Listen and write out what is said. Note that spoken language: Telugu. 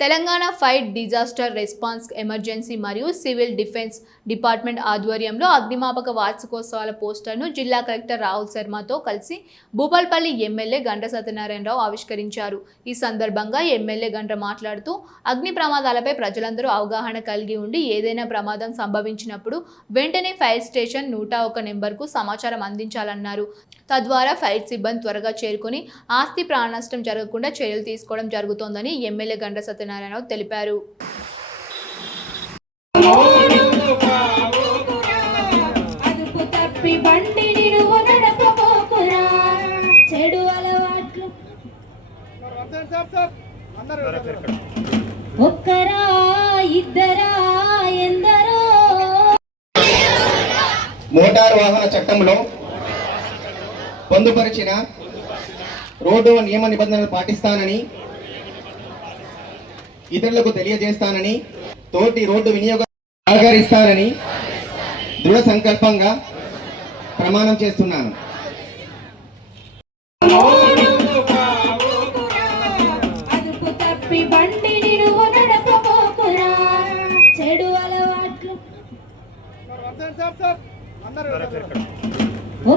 Telangana fire disaster response emergency మరియు సివిల్ డిఫెన్స్ డిపార్ట్మెంట్ ఆధ్వర్యంలో అగ్నిమాపక వార్షికోత్సవాల పోస్టర్ను జిల్లా కలెక్టర్ రాహుల్ శర్మతో కలిసి భూపాల్పల్లి ఎమ్మెల్యే గంట సత్యనారాయణరావు ఆవిష్కరించారు. ఈ సందర్భంగా ఎమ్మెల్యే గంట మాట్లాడుతూ అగ్ని ప్రమాదాలపై ప్రజలందరూ అవగాహన కలిగి ఉండి ఏదైనా ప్రమాదం సంభవించినప్పుడు వెంటనే ఫైర్ స్టేషన్ 101 నెంబర్కు సమాచారం అందించాలన్నారు. తద్వారా ఫైర్ సిబ్బంది త్వరగా చేరుకుని ఆస్తి ప్రాణనష్టం జరగకుండా చర్యలు తీసుకోవడం జరుగుతోందని ఎమ్మెల్యే గంట సత్యనారాయణరావు తెలిపారు. మోటారు వాహన చట్టంలో పొందుపరిచిన రోడ్డు నియమ నిబంధనలు పాటిస్తానని, ఇతరులకు తెలియజేస్తానని, తోటి రోడ్డు వినియోగం సహకరిస్తానని దృఢ సంకల్పంగా ప్రమాణం చేస్తున్నాను. చెడు అలవాట్లు